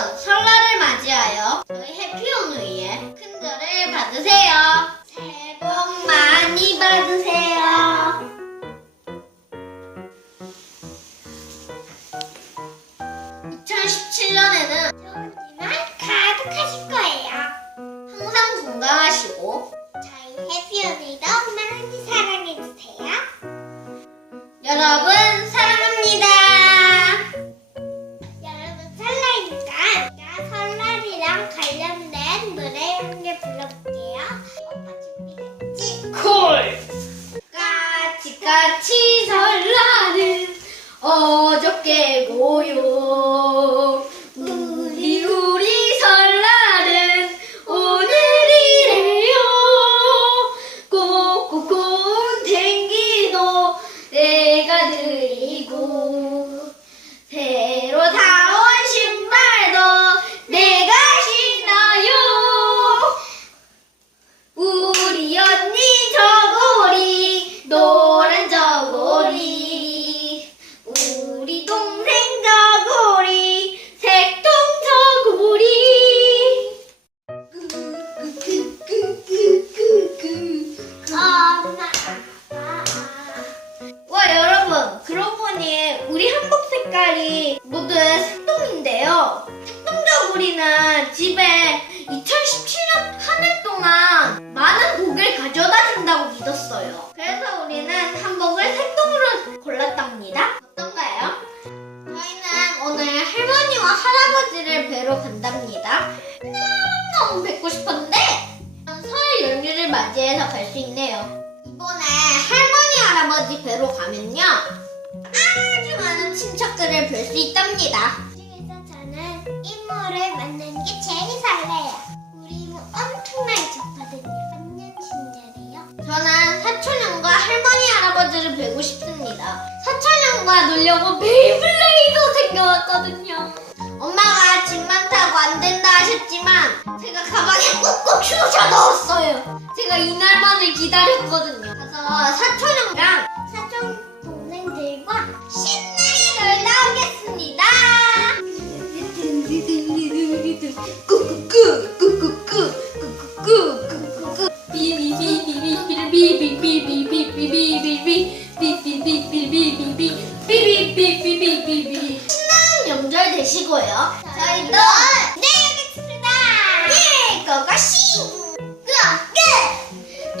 여러분, 설날을 맞이하여 저희 해피온누이의 큰절을 받으세요. 새해 복 많이 받으세요. (2017년에는) 좋은 일만 가득하실 거예요. 항상 건강하시고 oi, oi. 색깔이 모두 색동인데요. 색동저고리는 집에 2017년 한 해 동안 많은 복을 가져다 준다고 믿었어요. 그래서 우리는 한복을 색동으로 골랐답니다. 어떤가요? 저희는 오늘 할머니와 할아버지를 뵈러 간답니다. 너무너무 뵙고 싶었는데 설 연휴를 맞이해서 갈 수 있네요. 이번에 할머니 할아버지 뵈러 가면요. 녀석들을 볼 수 있답니다. 그중에서 저는 이모를 만난 게 제일 설레요. 우리 이모 엄청나게 좋거든요. 완전 친절해요. 저는 사촌형과 할머니 할아버지를 뵈고 싶습니다. 사촌형과 놀려고 베이블레이도 챙겨왔거든요. 엄마가 짐 많다고 안 된다 하셨지만 제가 가방에 꾹꾹 쑤셔 넣었어요. 제가 이날만을 기다렸거든요. 그래서 사촌형랑 네, 비비비비 비비비비 비비비비 비비비비 비비비비 비비비비 비비비비 흥망 연결되시고요. 저희도 내겠습니다. 예, 꺾어시 끌어 끌!